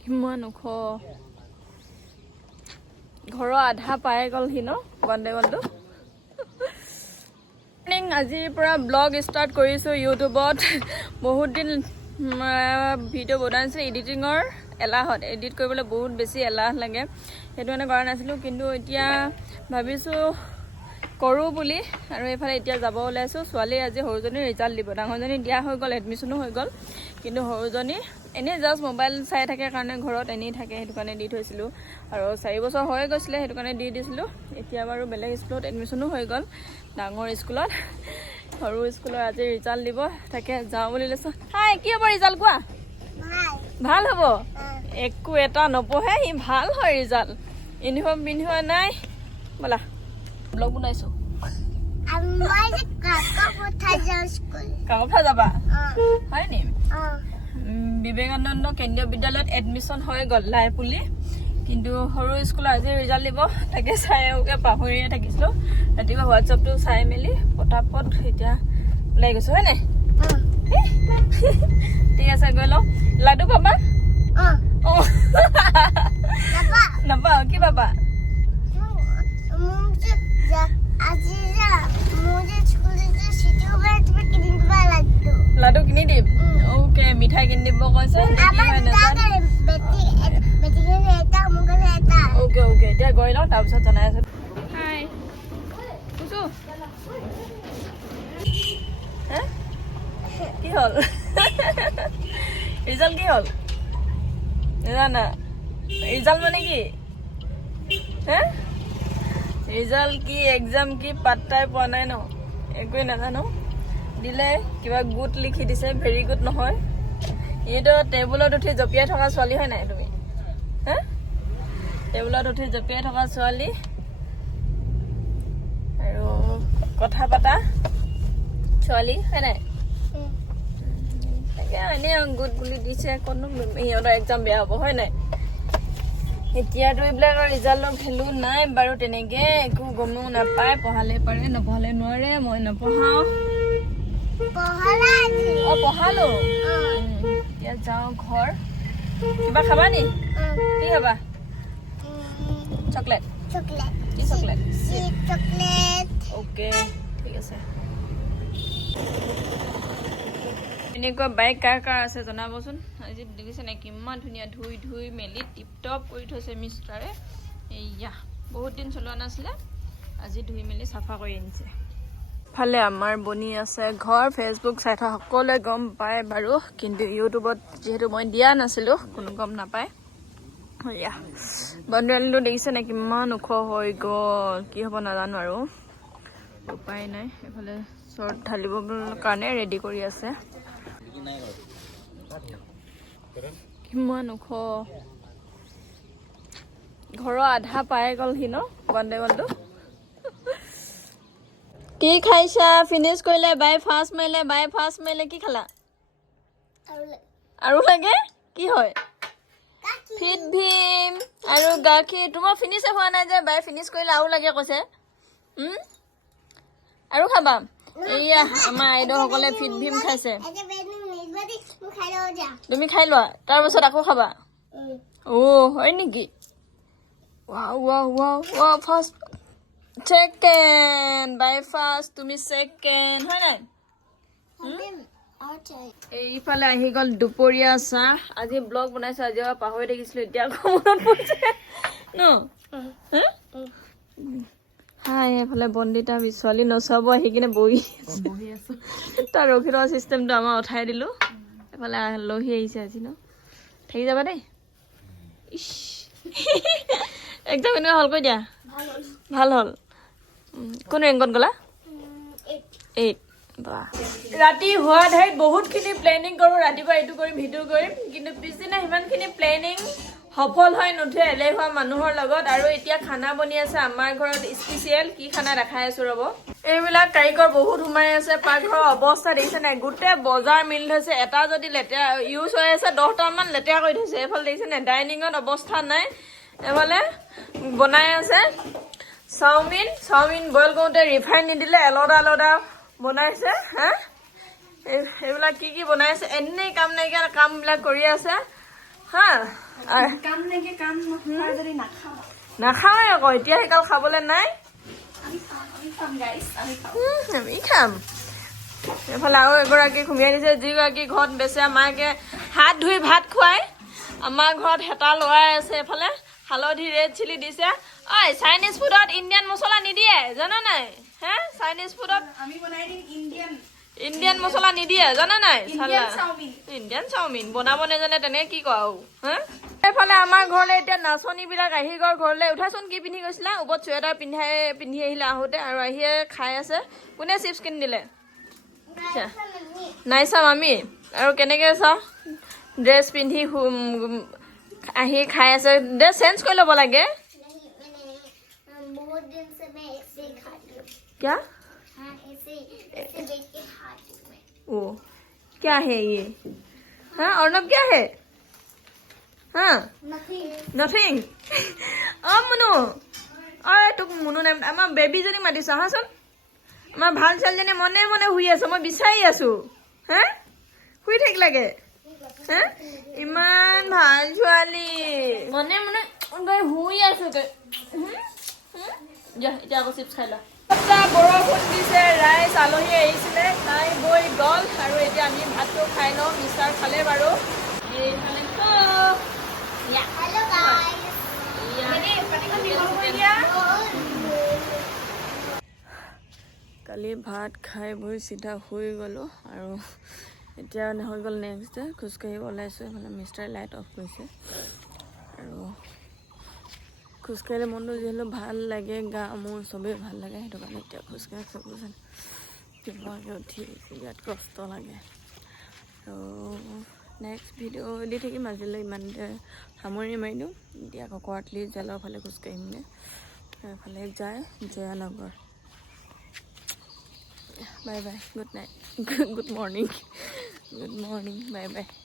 কিমান ওখ ঘৰৰ আধা পাই গ'লহি ন বন্দে বন্ধু আজিৰ পৰা ব্লগ ষ্টাৰ্ট কৰিছোঁ ইউটিউবত বহুত দিন ভিডিঅ' বনাইছোঁ এডিটিঙৰ এলাহত এডিট কৰিবলৈ বহুত বেছি এলাহ লাগে সেইটো কাৰণে কৰা নাছিলোঁ কিন্তু এতিয়া ভাবিছোঁ কৰোঁ বুলি আৰু এইফালে এতিয়া যাব ওলাইছোঁ ছোৱালীৰ আজি সৰুজনীৰ ৰিজাল্ট দিব ডাঙৰজনী দিয়া হৈ গ'ল এডমিশ্যনো হৈ গ'ল কিন্তু সৰুজনী এনেই জাষ্ট মোবাইল চাই থাকে কাৰণে ঘৰত এনেই থাকে সেইটো কাৰণে দি থৈছিলোঁ আৰু 4 বছৰ হৈ গৈছিলে সেইটো কাৰণে দি দিছিলোঁ এতিয়া বাৰু বেলেগ স্কুলত এডমিশ্যনো হৈ গ'ল ডাঙৰ স্কুলত সৰু স্কুলৰ আজি ৰিজাল্ট দিব তাকে যাওঁ বুলি লৈছোঁ হাই কি হ'ব ৰিজাল্ট কোৱা ভাল হ'ব একো এটা নপঢ়ে সি ভাল হয় ৰিজাল্ট ইউনিফৰ্ম পিন্ধোৱা নাই ব'লা ব্লগ বনাইছোঁ কাকপথাৰ যাবা হয় নি বিবেকানন্দ কেন্দ্ৰীয় বিদ্যালয়ত এডমিশ্যন হৈ গ'ল লাইপুলি কিন্তু সৰু স্কুলৰ আজি ৰিজাল্ট দিব তাকে চাইকে পাহৰিয়ে থাকিছিলোঁ ৰাতিপুৱা হোৱাটছআপটো চাই মেলি পটাপট এতিয়া ওলাই গৈছোঁ হয় নাই ঠিক আছে গৈ লওঁ লাডু পাবা নাপাওঁ কি পাবা লাডু কিনি দিম অ'কে মিঠাই কিনি দিব কৈছে অ'কে অ'কে এতিয়া গৈ লওঁ তাৰপিছত জনাই আছোঁ হাই কুচু কি হ'ল ৰিজাল্ট কি হ'ল নাজানা ৰিজাল্ট মানে কি ৰিজাল্ট কি এক্সাম কি পাত্তাই পোৱা নাই ন একোৱেই নাজানো দিলে কিবা গুড লিখি দিছে ভেৰি গুড নহয় এইটো টেবুলত উঠি জঁপিয়াই থকা ছোৱালী হয় নাই তুমি টেবুলত উঠি জঁপিয়াই থকা ছোৱালী আৰু কথা পতা ছোৱালী হয় নাই তাকে এনেই গুড বুলি দিছে কোনো সিহঁতৰ এক্সাম বেয়া হ'ব হয় নাই এতিয়াতো এইবিলাকৰ ৰিজাল্টৰ ভেলু নাই বাৰু তেনেকে একো গমেও নাপায় পঢ়ালে পাৰে নপঢ়ালে নোৱাৰে মই নপঢ়াওঁ পঢ়ালো এতিয়া যাওঁ ঘৰ কিবা খাবা নি কি খাবা চকলেট কি চকলেট অ'কে ঠিক আছে এনেকুৱা বাইক কাৰ কাৰ আছে জনাবচোন আজি দেখিছে নে কিমান ধুনীয়া ধুই ধুই মেলি টিপটপ কৰি থৈছে মিষ্টাৰে এয়া বহুত দিন চলোৱা নাছিলে আজি ধুই মেলি চাফা কৰি আনিছে ফালে আমাৰ বনি আছে ঘৰ ফেচবুক চাই থকা সকলোৱে গম পায় বাৰু কিন্তু ইউটিউবত যিহেতু মই দিয়া নাছিলোঁ কোনো গম নাপায় এয়া বন্ধুৰালিটো দেখিছে নে কিমান ওখ হৈ গ'ল কি হ'ব নাজানো আৰু উপায় নাই এইফালে চৰ্ট ঢালিবৰ কাৰণে ৰেডি কৰি আছে কিমান ওখ ঘৰৰ আধা পাই গ'লহি ন বন্দে বন্ধু কি খাইছা ফিনিছ কৰিলে বাই ফাৰ্ষ্ট মাৰিলে কি খালা আৰু লাগে কি হয় ফিট ভীম আৰু গাখীৰ তোমাৰ ফিনিছে হোৱা নাই যে বাই ফিনিছ কৰিলে আৰু লাগে কৈছে আৰু খাবা এইয়া আমাৰ আইদেউসকলে ফিট ভীম খাইছে তুমি খাই লোৱা তাৰপাছত আকৌ খাবা হয় নেকি ৱাও ফাৰ্ষ্ট সেকেন্ড বাই ফাৰ্ষ্ট তুমি সেকেন্ড হয় নাই এইফালে আহি গ'ল দুপৰীয়া চাহ আজি ব্লগ বনাইছো আজি পাহৰি থাকিছিলো এতিয়া মনত পৰিছে ন হাই এইফালে বন্দিতা ছোৱালী নচাব আহি কিনে বহি আছো তাৰ ৰখি থকা চিষ্টেমটো আমাৰ উঠাই দিলো এইফালে আলহী আহিছে আজি ন থাকি যাবা দেই একদম এনেকুৱা হল কৈ দিয়া ভাল হ'ল কোন ৰেংকত গ'লা 8 ৰাতি হোৱা ঠাইত বহুতখিনি প্লেনিং কৰোঁ ৰাতিপুৱা এইটো কৰিম সেইটো কৰিম কিন্তু পিছদিনা সিমানখিনি প্লেনিং সফল হৈ নুঠে এলেহুৱা মানুহৰ লগত আৰু এতিয়া খানা বনি আছে আমাৰ ঘৰত স্পেচিয়েল কি খানা দেখাই আছো ৰ'ব এইবিলাক কাৰিকৰ বহুত সোমাই আছে পাকঘৰৰ অৱস্থা দেখিছে নাই গোটেই বজাৰ মিলি থৈছে এটা যদি লেতেৰা ইউজ হৈ আছে 10টামান লেতেৰা কৰি থৈছে এইফালে দেখিছে নাই ডাইনিঙত অৱস্থা নাই এইফালে বনাই আছে চাওমিন বইল কৰোঁতে ৰিফাইন নিদিলে এলদা বনাইছে এইবিলাক কি বনাই আছে এনেই কাম নাইকিয়া কামবিলাক কৰি আছে হা কাম নাইকিয়া কাম নহয় যদি নাখাওঁ নাখাওঁৱে আকৌ এতিয়া সেইকাল খাবলৈ নাই আমি খাম এইফালে আৰু এগৰাকী সুমিয়াই দিছে যিগৰাকী ঘৰত বেচে মাকে হাত ধুই ভাত খুৱাই আমাৰ ঘৰত হেতা লৰাই আছে এফালে হালধি ৰেড চিলি দিছে ঐ চাইনিজ ফুডত ইণ্ডিয়ান মছলা নিদিয়ে জানা নাই হে চাইনিজ ফুডত আমি বনাই দিম ইণ্ডিয়ান মছলা নিদিয়ে জানা নাই চাওমিন ইণ্ডিয়ান চাওমিন বনাব নাজানে তেনেকে কি কওঁ হা এইফালে আমাৰ ঘৰলৈ এতিয়া নাচনীবিলাক আহি গ'ল ঘৰলৈ উঠাচোন কি পিন্ধি গৈছিলা ওপৰত চুৱেটাৰ পিন্ধি আহিলে আহোঁতে আৰু আহিয়ে খাই আছে কোনে চিপছ কিনি দিলে নাইছা মামী আৰু কেনেকৈ চাওঁ ড্ৰেছ পিন্ধি আহি খাই আছে ড্ৰেছ চেঞ্জ কৰি ল'ব লাগে क्या ओ क्या है ये हाँ अर्णव क्या है हाँ नथिंग मुनु তোক মুনু নাম আমাৰ বেবীজনী মাতিছ আহাচোন আমাৰ ভাল ছোৱালীজনী মনে মনে শুই আছে মই বিচাৰি আছো হা শুই থাকিল লাগে হা ইমান ভাল ছোৱালী মনে মনে শুই আছো তই যা এতিয়া আকৌ চিপছ খাই ল বৰষুণ দিছে ৰাইজ আলহী আহিছিলে খাই বৈ গ'ল আৰু এতিয়া আমি ভাতটো খাই লওঁ মিষ্টাৰ খালে বাৰু কালি ভাত খাই বৈ চিধা শুই গ'লোঁ আৰু এতিয়া হৈ গ'ল নেক্সট ডে খোজকাঢ়িব ওলাইছোঁ এইফালে মিষ্টাৰ লাইট অফ কৰিছে আৰু খোজকাঢ়িলে মনটো যিহেতু ভাল লাগে গা মোৰ চবেই ভাল লাগে সেইটো কাৰণে এতিয়া খোজকাঢ়ি চব যেন কিবাকৈ উঠি বিৰাট কষ্ট লাগে আৰু নেক্সট ভিডিঅ' দি থাকিম আজিলৈ ইমানতে সামৰি মাৰি দিওঁ এতিয়া আকৌ কোৱাৰ্টলি জেলৰ ফালে খোজকাঢ়িমগৈ এইফালে যায় Jayanagar bye bye good night good morning bye bye